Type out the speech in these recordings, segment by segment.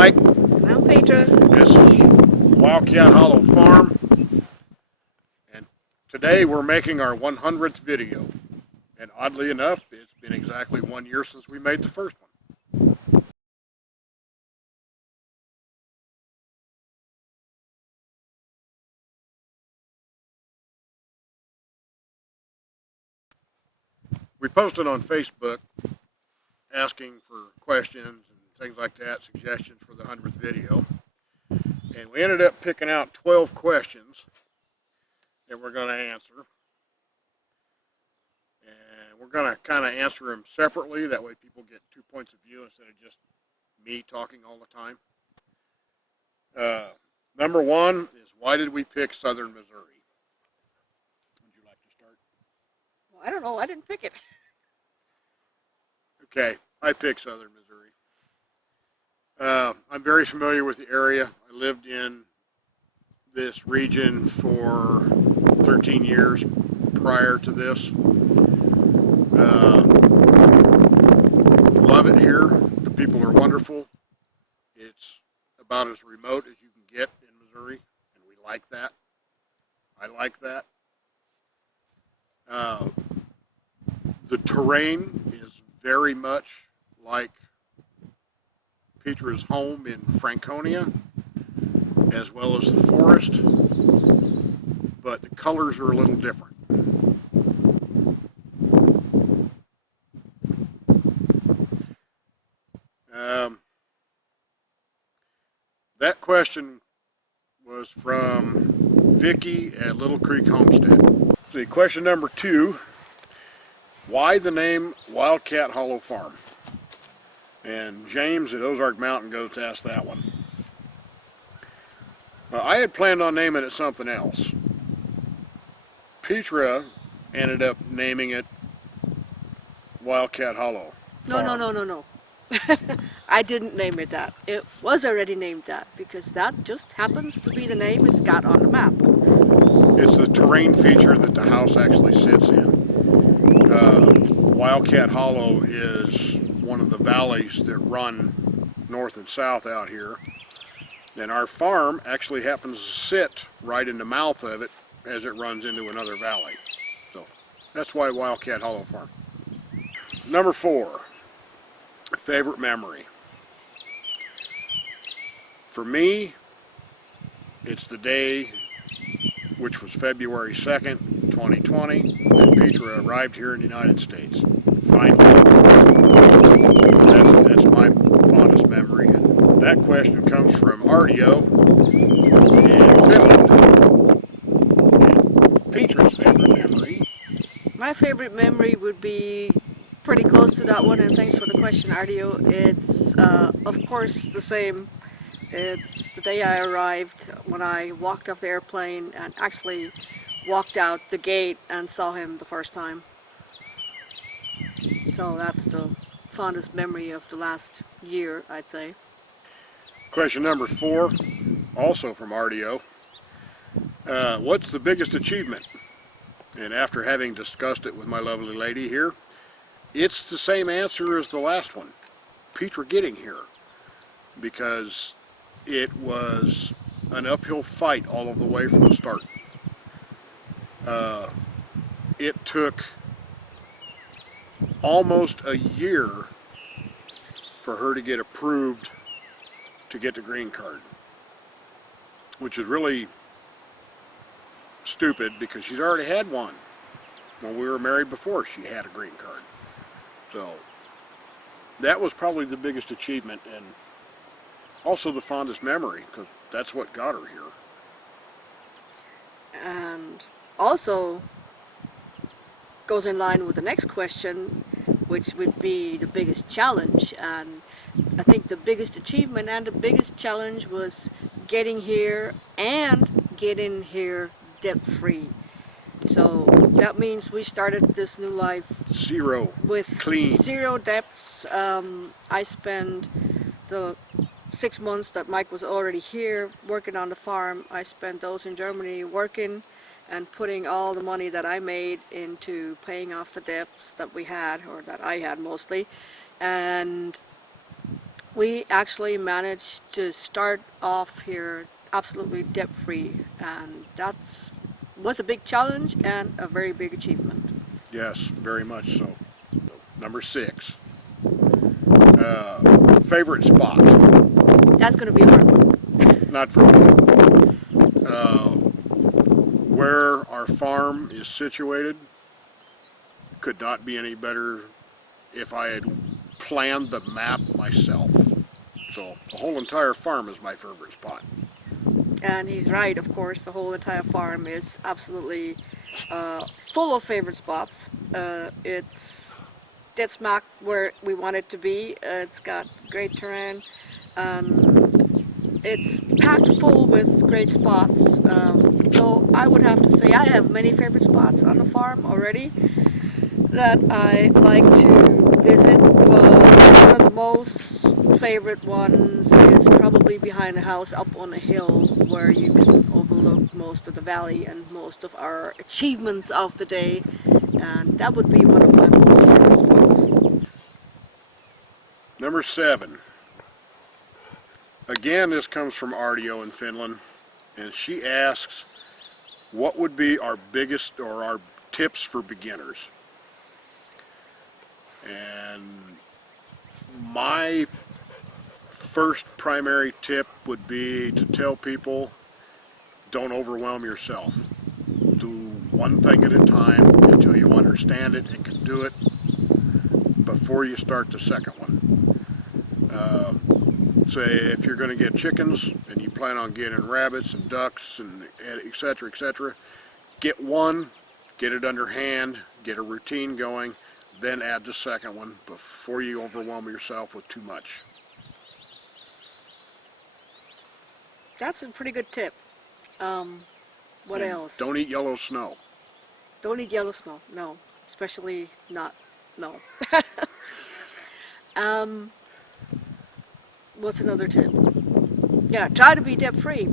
Mike. And I'm Petra. This is Wildcat Hollow Farm. And today we're making our 100th video. And oddly enough, it's been exactly 1 year since we made the first one. We posted on Facebook asking for questions and things like that, suggestions for the 100th video. And we ended up picking out 12 questions that we're going to answer. And we're going to kind of answer them separately. That way people get 2 points of view instead of just me talking all the time. Number one is, why did we pick southern Missouri? Would you like to start? Well, I don't know. I didn't pick it. Okay, I picked southern Missouri. I'm very familiar with the area. I lived in this region for 13 years prior to this. Love it here. The people are wonderful. It's about as remote as you can get in Missouri, and we like that. I like that. The terrain is very much like Petra's home in Franconia, as well as the forest, but the colors are a little different. That question was from Vicky at Little Creek Homestead. See, question number 2, why the name Wildcat Hollow Farm? And James at Ozark Mountains goes to ask that one. I had planned on naming it something else. Petra ended up naming it Wildcat Hollow Farm. No. I didn't name it that. It was already named that because that just happens to be the name it's got on the map. It's the terrain feature that the house actually sits in. Wildcat Hollow is one of the valleys that run north and south out here. And our farm actually happens to sit right in the mouth of it as it runs into another valley. So that's why Wildcat Hollow Farm. Number 4, favorite memory. For me, it's the day, which was February 2nd, 2020, that Petra arrived here in the United States. Finally. That's my fondest memory. And that question comes from Artio in Finland. And Petra's favorite memory. My favorite memory would be pretty close to that one, and thanks for the question, Artio. It's, of course, the same. It's the day I arrived, when I walked off the airplane and actually walked out the gate and saw him the first time. So that's the fondest memory of the last year, I'd say. Question number 4, also from Artio. What's the biggest achievement? And after having discussed it with my lovely lady here, it's the same answer as the last one. Petra getting here. Because it was an uphill fight all of the way from the start. It took almost a year for her to get approved to get the green card, which is really stupid because she's already had one. When we were married before, she had a green card. So that was probably the biggest achievement, and also the fondest memory, because that's what got her here. And also goes in line with the next question, which would be the biggest challenge. And I think the biggest achievement and the biggest challenge was getting here and getting here debt-free. So that means we started this new life with clean, zero debts. I spent the 6 months that Mike was already here working on the farm. I spent those in Germany working and putting all the money that I made into paying off the debts that we had, or that I had mostly. And We actually managed to start off here absolutely debt-free, and that's was a big challenge and a very big achievement. Yes, very much so. Number 6. Favorite spot? That's going to be a hard one. Not for me. Where our farm is situated could not be any better if I had planned the map myself. So the whole entire farm is my favorite spot. And he's right, of course, the whole entire farm is absolutely full of favorite spots. It's dead smack where we want it to be. It's got great terrain. It's packed full with great spots. So I would have to say I have many favorite spots on the farm already that I like to visit, but one of the most favorite ones is probably behind the house up on a hill where you can overlook most of the valley and most of our achievements of the day, and that would be one of my most favorite spots. Number 7. Again, this comes from Artio in Finland, and she asks, what would be our biggest or our tips for beginners? And my first primary tip would be to tell people, don't overwhelm yourself. Do one thing at a time until you understand it and can do it before you start the second one. Say if you're going to get chickens and you plan on getting rabbits and ducks and etc., get one, get it under hand, get a routine going, then add the second one before you overwhelm yourself with too much. That's a pretty good tip. What And else? Don't eat yellow snow. Don't eat yellow snow. No, especially not. No. What's another tip? Yeah, try to be debt free.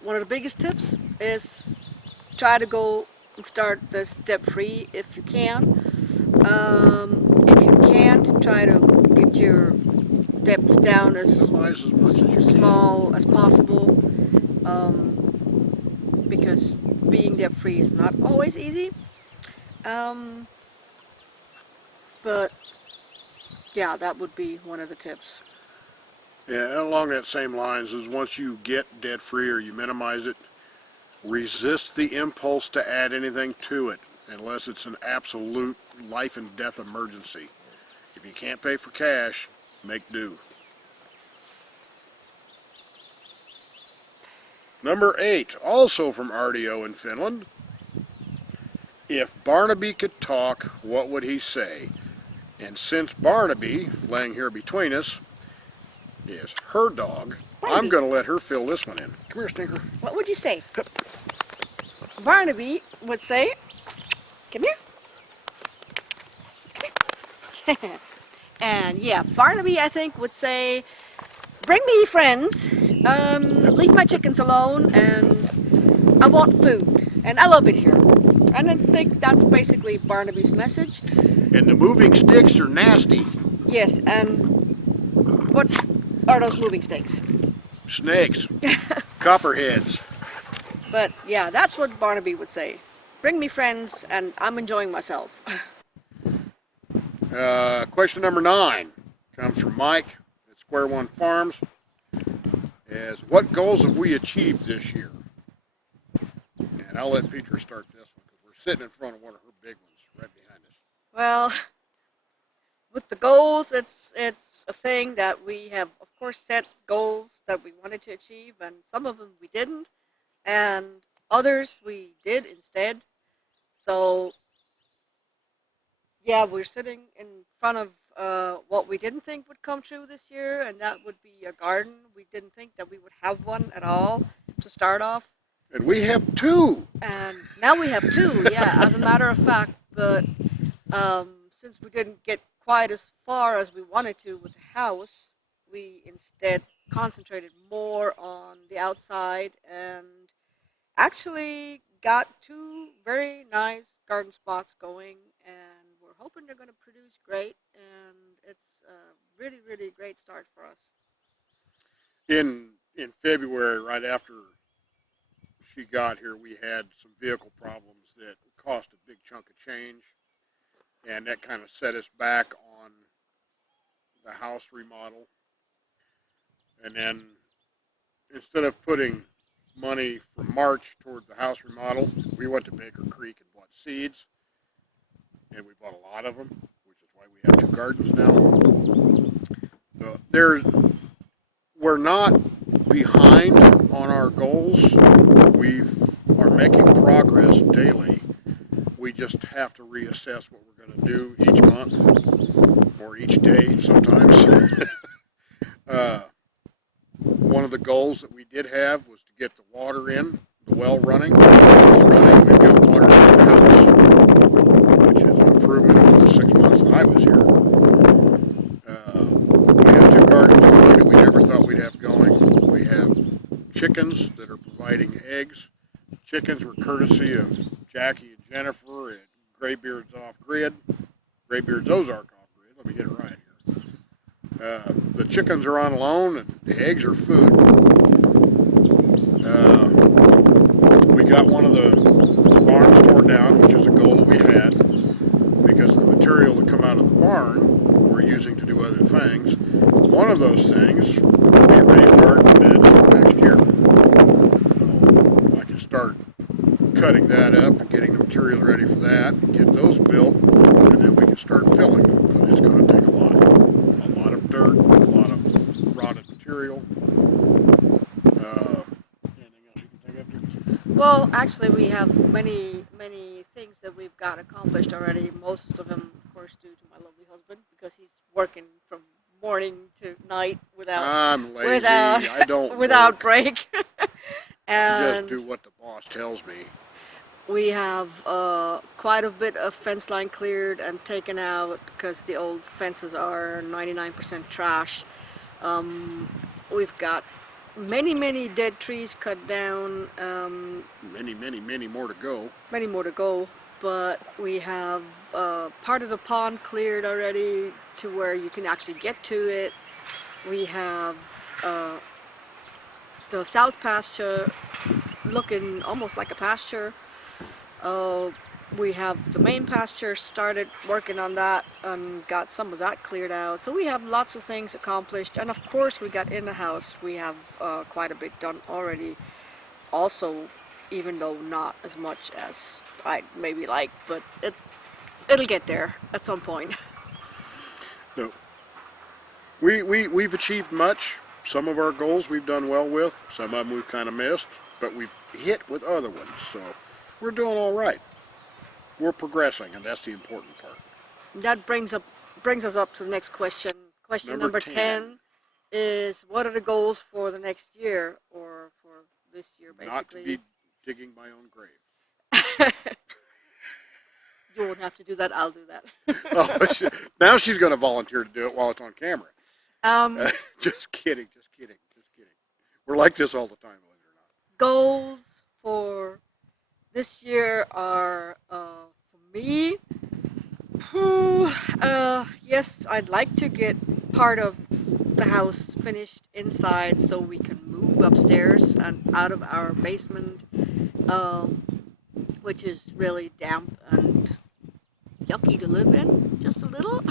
One of the biggest tips is try to go and start this debt free if you can. If you can't, try to get your debts down as Minimize as much as you can. small as possible, because being debt free is not always easy. But yeah, that would be one of the tips. Yeah, and along that same lines is once you get debt free or you minimize it, resist the impulse to add anything to it unless it's an absolute life and death emergency. If you can't pay for cash, make do. Number 8, also from Artio in Finland. If Barnaby could talk, what would he say? And since Barnaby, laying here between us, is her dog, Barnaby. I'm going to let her fill this one in. Come here, Stinker. What would you say? Barnaby would say, come here. And yeah, Barnaby, I think, would say, bring me friends, leave my chickens alone, and I want food, and I love it here. And I think that's basically Barnaby's message. And the moving sticks are nasty. Yes, and what are those moving sticks? Snakes. Copperheads. But yeah, that's what Barnaby would say. Bring me friends, and I'm enjoying myself. Question number 9 comes from Mike at Square One Farms. Is what goals have we achieved this year? And I'll let Peter start this one because we're sitting in front of one of her big ones right behind us. Well, with the goals, it's a thing that we have, of course, set goals that we wanted to achieve, and some of them we didn't, and others we did instead. So yeah, we're sitting in front of what we didn't think would come true this year, and that would be a garden. We didn't think that we would have one at all to start off. And we have 2. And now we have 2, yeah, as a matter of fact. But since we didn't get quite as far as we wanted to with the house, we instead concentrated more on the outside and actually got 2 very nice garden spots going, and we're hoping they're going to produce great, and it's really, really great start for us. In February, right after she got here, we had some vehicle problems that cost a big chunk of change, and that kind of set us back on the house remodel. And then instead of putting money from March towards the house remodel, we went to Baker Creek and bought seeds, and we bought a lot of them, which is why we have 2 gardens now. So we're not behind on our goals. We are making progress daily. We just have to reassess what we're going to do each month or each day sometimes. One of the goals that we did have was to get the water in, the well running. It's running. We've got water in the house, which is an improvement over the 6 months that I was here. We have 2 gardens going that we never thought we'd have going. We have chickens that are providing eggs. Chickens were courtesy of Jackie and Jennifer at Graybeard's Off-Grid, Graybeard's Ozark Off-Grid. Let me get it right here. The chickens are on loan and the eggs are food. We got one of the barns torn down, which is a goal that we had, because the material that come out of the barn we're using to do other things. One of those things will be raised garden beds for next year. So I can start cutting that up and getting the materials ready for that, and get those built, and then we can start filling them, because it's going to take a lot of dirt, a lot of rotted material. Anything else you can think of? Well, actually, we have many, many things that we've got accomplished already. Most of them, of course, due to my lovely husband, because he's working from morning to night I'm lazy. I don't without work. break. And just And do what the boss tells me. we have quite a bit of fence line cleared and taken out because the old fences are 99% trash. We've got many, many dead trees cut down. Many more to go. Many more to go, but we have part of the pond cleared already to where you can actually get to it. We have the south pasture looking almost like a pasture. We have the main pasture, started working on that and got some of that cleared out. So we have lots of things accomplished, and of course we got in the house. We have quite a bit done already also, even though not as much as I'd maybe like, but it'll get there at some point. No. We've achieved much. Some of our goals we've done well with. Some of them we've kind of missed, but we've hit with other ones. So we're doing all right. We're progressing, and that's the important part. That brings us up to the next question. Question number 10 is, what are the goals for the next year, or for this year, basically? Not to be digging my own grave. You won't have to do that. I'll do that. Oh, now she's going to volunteer to do it while it's on camera. Just kidding. We're like this all the time, believe it or not. Goals for this year are, for me, yes, I'd like to get part of the house finished inside so we can move upstairs and out of our basement, which is really damp and yucky to live in, just a little.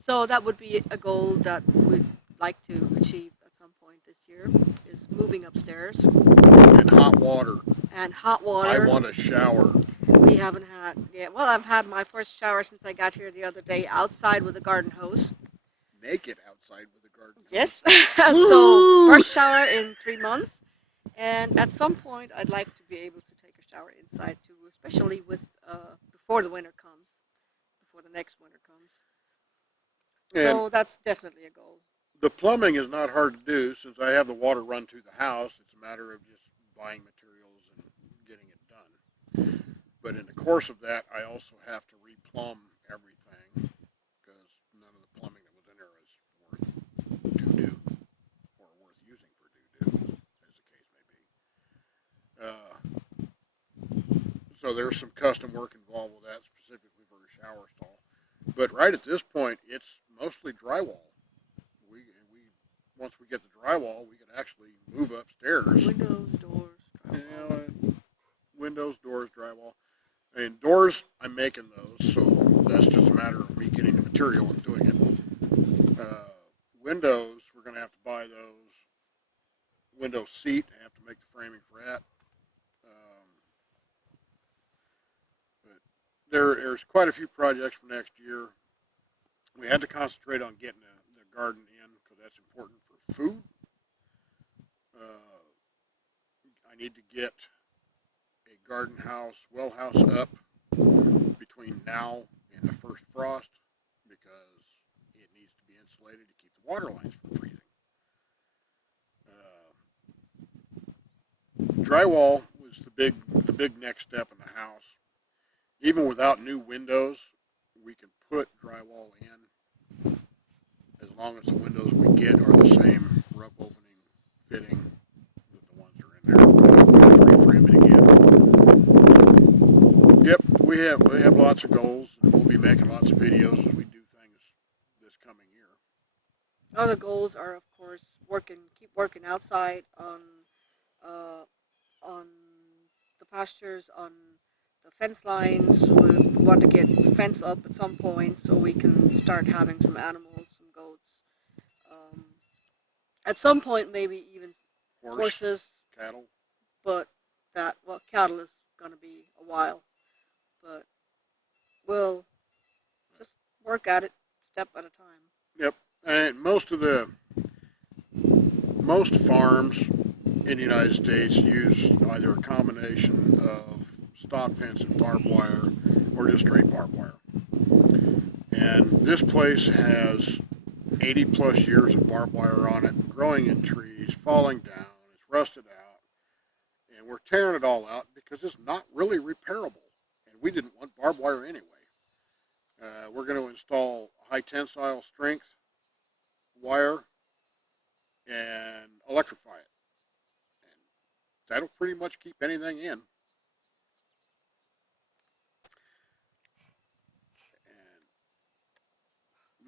So that would be a goal that we'd like to achieve at some point this year, is moving upstairs. And hot water. And hot water. I want a shower. We haven't had yet. Well, I've had my first shower since I got here the other day, outside with a garden hose. Naked outside with a garden hose. Yes. So first shower in 3 months, and at some point I'd like to be able to take a shower inside too, especially with before the winter comes, before the next winter comes. And so that's definitely a goal. The plumbing is not hard to do since I have the water run to the house. It's a matter of just buying materials and getting it done. But in the course of that, I also have to replumb everything because none of the plumbing that was in there is worth doo-doo or worth using for doo-doo, as the case may be. So there's some custom work involved with that, specifically for a shower stall. But right at this point, it's mostly drywall. We once we get the drywall, we can actually move upstairs. Windows, doors, You drywall. know, windows, doors, drywall. I mean, doors, I'm making those, so that's just a matter of me getting the material and doing it. Windows, we're going to have to buy those. Window seat, I have to make the framing for that. But there's quite a few projects for next year. We had to concentrate on getting the garden in because that's important for food. I need to get a garden house, well house up between now and the first frost because it needs to be insulated to keep the water lines from freezing. Drywall was the big next step in the house. Even without new windows, we can put drywall in as long as the windows we get are the same rough opening fitting that the ones that are in there. Reframe it again. Yep, we have lots of goals, and we'll be making lots of videos as we do things this coming year. Other goals are, of course, keep working outside on the pastures, on the fence lines. We want to get fence up at some point so we can start having some animals, some goats. At some point, maybe even horses, cattle. but cattle is going to be a while. But we'll just work at it step at a time. Yep, and most farms in the United States use either a combination of stock fence and barbed wire or just straight barbed wire. And this place has 80 plus years of barbed wire on it, growing in trees, falling down, it's rusted out, and we're tearing it all out because it's not really repairable. And we didn't want barbed wire anyway. We're going to install high tensile strength wire and electrify it. And that'll pretty much keep anything in. And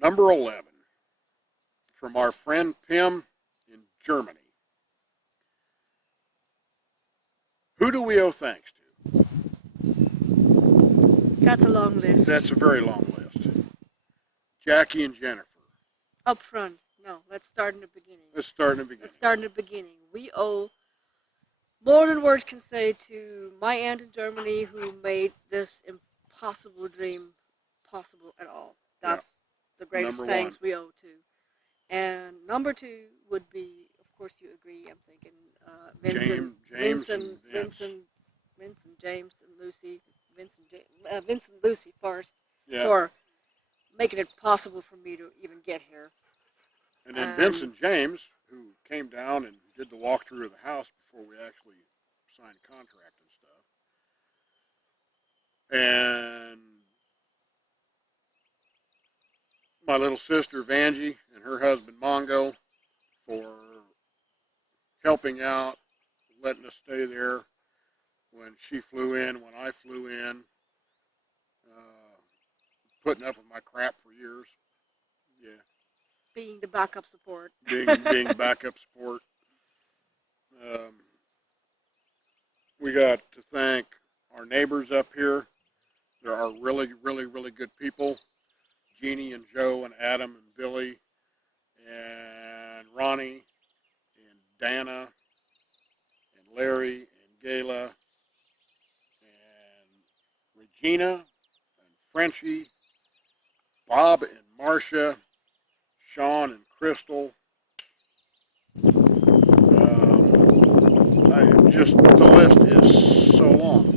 number 11, from our friend Pim in Germany. Who do we owe thanks to? That's a long list. That's a very long list. Jackie and Jennifer. Up front. No, let's start in the beginning. Let's start in the beginning. Let's start in the beginning. We owe more than words can say to my aunt in Germany who made this impossible dream possible at all. That's the greatest Number thanks one. we owe to. And number two would be, of course, you agree. I'm thinking Vincent, James, and Lucy. Vincent, Lucy first for making it possible for me to even get here. And then Vincent James, who came down and did the walkthrough of the house before we actually signed a contract and stuff. And my little sister Vanjie and her husband Mongo for helping out, letting us stay there when she flew in, when I flew in, putting up with my crap for years. Yeah. Being the backup support. Being backup support. We got to thank our neighbors up here. There are really, really, really good people. Jeannie and Joe and Adam and Billy and Ronnie and Dana and Larry and Gayla and Regina and Frenchie, Bob and Marcia, Sean and Crystal. The list is so long.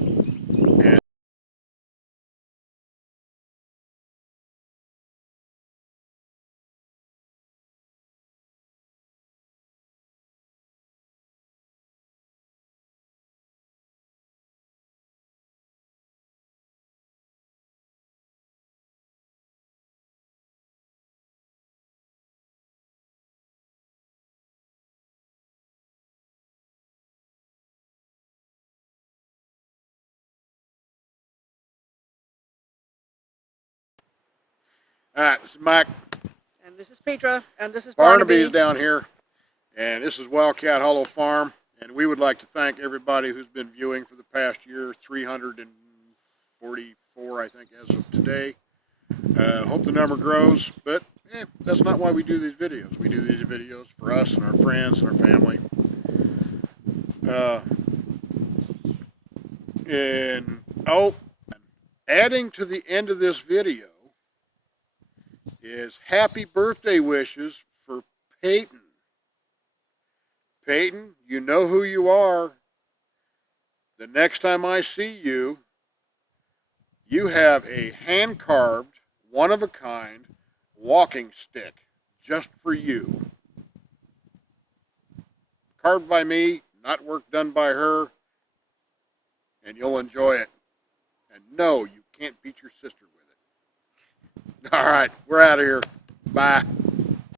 All right, this is Mike. And this is Petra. And this is Barnaby's Barnaby. down here. And this is Wildcat Hollow Farm. And we would like to thank everybody who's been viewing for the past year, 344, I think, as of today. Hope the number grows, but that's not why we do these videos. We do these videos for us and our friends and our family. Adding to the end of this video is happy birthday wishes for Peyton. Peyton, you know who you are. The next time I see you, you have a hand-carved, one-of-a-kind walking stick just for you. Carved by me, not work done by her, and you'll enjoy it. And no, you can't beat your sister with it. All right, we're out of here. Bye.